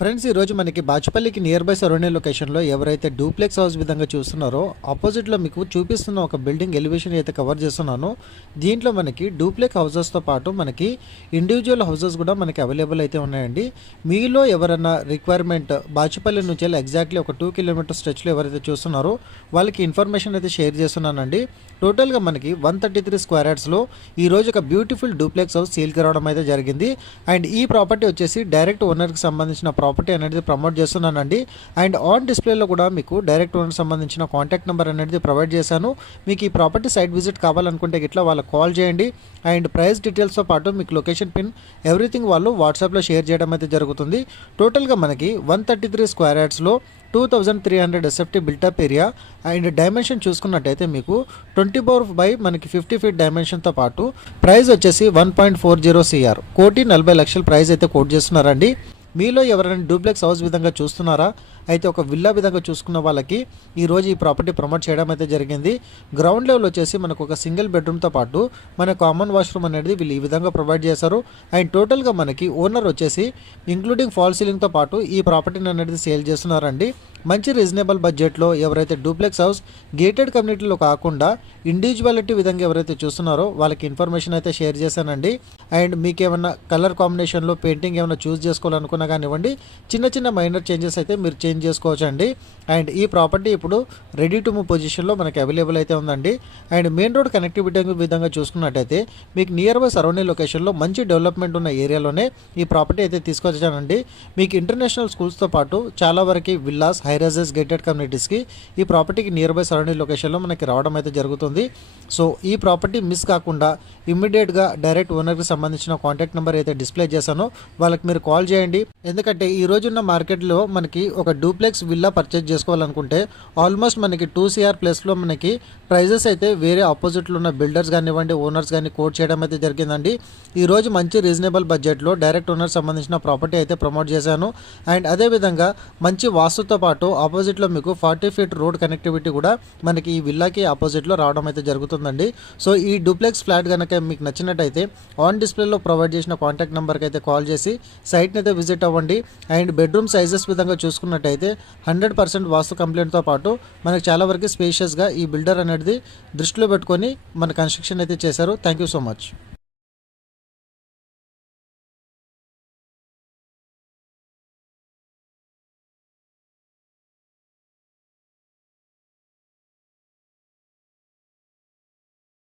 Friends, ఈరోజు మనకి బాచుపల్లికి near by surrounding లొకేషన్లో ఎవరైతే డూప్లెక్స్ హౌస్ విధంగా చూస్తున్నారో ఆపోజిట్లో మీకు చూపిస్తున్న ఒక బిల్డింగ్ ఎలివేషన్ అయితే కవర్ చేస్తున్నానో దీంట్లో మనకి డూప్లెక్స్ హౌసెస్తో పాటు మనకి ఇండివిజువల్ హౌసెస్ కూడా మనకి అవైలబుల్ అయితే ఉన్నాయండి. మీలో ఎవరైనా రిక్వైర్మెంట్ బాచుపల్లి నుంచి వెళ్ళి ఎగ్జాక్ట్లీ ఒక 2 కిలోమీటర్ స్ట్రెచ్లో ఎవరైతే చూస్తున్నారో వాళ్ళకి ఇన్ఫర్మేషన్ అయితే షేర్ చేస్తున్నానండి. టోటల్గా మనకి 133 స్క్వేర్ యార్డ్స్లో ఈరోజు ఒక బ్యూటిఫుల్ డూప్లెక్స్ హౌస్ సేల్కి రావడం అయితే జరిగింది. అండ్ ఈ ప్రాపర్టీ వచ్చేసి డైరెక్ట్ ఓనర్కి సంబంధించిన ప్రాపర్టీ అనేది ప్రమోట్ చేస్తున్నానండి. అండ్ ఆన్ డిస్ప్లేలో కూడా మీకు డైరెక్ట్ ఓనర్ సంబంధించిన కాంటాక్ట్ నెంబర్ అనేది ప్రొవైడ్ చేశాను. మీకు ఈ ప్రాపర్టీ సైట్ విజిట్ కావాలనుకుంటే ఇట్లా వాళ్ళకి కాల్ చేయండి. అండ్ ప్రైస్ డీటెయిల్స్తో పాటు మీకు లొకేషన్ పిన్ ఎవ్రీథింగ్ వాళ్ళు వాట్సాప్లో షేర్ చేయడం అయితే జరుగుతుంది. టోటల్గా మనకి 133 స్క్వేర్ యార్డ్స్లో 2300 SFT built up area and dimension చూసుకున్నట్టయితే మీకు 24 మనకి 50 ఫీట్ డైమెన్షన్తో పాటు ప్రైస్ వచ్చేసి 1.40 CR 1,40,00,000 ప్రైస్ అయితే కోట్ చేస్తున్నారండి. మీలో ఎవరైనా డూప్లెక్స్ హౌస్ విధంగా చూస్తున్నారా? అయితే ఒక విల్లా విధంగా చూసుకున్న వాళ్ళకి ఈరోజు ఈ ప్రాపర్టీ ప్రమోట్ చేయడం అయితే జరిగింది. గ్రౌండ్ లెవెల్ వచ్చేసి మనకు ఒక సింగిల్ బెడ్రూమ్తో పాటు మన కామన్ వాష్రూమ్ అనేది వీళ్ళు ఈ విధంగా ప్రొవైడ్ చేశారు. అండ్ టోటల్గా మనకి ఓనర్ వచ్చేసి ఇంక్లూడింగ్ ఫాల్ సీలింగ్తో పాటు ఈ ప్రాపర్టీని అనేది సేల్ చేస్తున్నారండి. మంచి రీజనబుల్ బడ్జెట్లో ఎవరైతే డూప్లెక్స్ హౌస్ గేటెడ్ కమ్యూనిటీలో కాకుండా ఇండివిజువాలిటీ విధంగా ఎవరైతే చూస్తున్నారో వాళ్ళకి ఇన్ఫర్మేషన్ అయితే షేర్ చేశానండి. అండ్ మీకు ఏమైనా కలర్ కాంబినేషన్లో పెయింటింగ్ ఏమైనా చూస్ చేసుకోవాలనుకున్నా కానివ్వండి, చిన్న చిన్న మైనర్ చేంజెస్ అయితే మీరు చేంజ్ చేసుకోవచ్చండి. అండ్ ఈ ప్రాపర్టీ ఇప్పుడు రెడీ టు మూవ్ పొజిషన్లో మనకి అవైలబుల్ అయితే ఉందండి. అండ్ మెయిన్ రోడ్ కనెక్టివిటీ విధంగా చూసుకున్నట్టయితే మీకు నియర్ బై సరౌండింగ్ లొకేషన్లో మంచి డెవలప్మెంట్ ఉన్న ఏరియాలోనే ఈ ప్రాపర్టీ అయితే తీసుకొచ్చానండి. మీకు ఇంటర్నేషనల్ స్కూల్స్తో పాటు చాలా వరకు విల్లాస్ హైరైజెస్ గేటెడ్ కమ్యూనిటీస్కి ఈ ప్రాపర్టీకి నియర్ బై సరౌండింగ్ లొకేషన్లో మనకి రావడం అయితే జరుగుతుంది. సో ఈ ప్రాపర్టీ మిస్ కాకుండా ఇమ్మీడియట్గా డైరెక్ట్ ఓనర్కి సంబంధించిన కాంటాక్ట్ నెంబర్ అయితే డిస్ప్లే చేశానో వాళ్ళకి మీరు కాల్ చేయండి. ఎందుకంటే ఈ రోజున్న మార్కెట్లో మనకి ఒక డూప్లెక్స్ విల్లా పర్చేజ్ చేసుకోవాలనుకుంటే ఆల్మోస్ట్ మనకి 2 CR ప్లస్లో మనకి ప్రైజెస్ అయితే వేరే ఆపోజిట్లో ఉన్న బిల్డర్స్ కానివ్వండి, ఓనర్స్ కానీ కోట్ చేయడం అయితే జరిగిందండి. ఈరోజు మంచి రీజనబుల్ బడ్జెట్లో డైరెక్ట్ ఓనర్ సంబంధించిన ప్రాపర్టీ అయితే ప్రమోట్ చేశాను. అండ్ అదేవిధంగా మంచి వాస్తుతో పాటు ఆపోజిట్లో మీకు 40 ఫీట్ రోడ్ కనెక్టివిటీ కూడా మనకి ఈ విల్లాకి ఆపోజిట్లో రావడం అయితే జరుగుతుందండి. సో ఈ డూప్లెక్స్ ఫ్లాట్ కనుక మీకు నచ్చినట్టయితే ఆన్ డిస్ప్లేలో ప్రొవైడ్ చేసిన కాంటాక్ట్ నెంబర్కి అయితే కాల్ చేసి సైట్ని అయితే విజిట్ అవ్వండి. అండ్ బెడ్రూమ్ సైజెస్ విధంగా చూసుకున్నట్టయితే 100% వాస్తు కంప్లైంట్తో పాటు మనకు చాలా వరకు స్పేషియస్గా ఈ బిల్డర్ అనేది దృష్టిలో పెట్టుకొని మన కన్స్ట్రక్షన్ అయితే చేశారు. Thank you so much.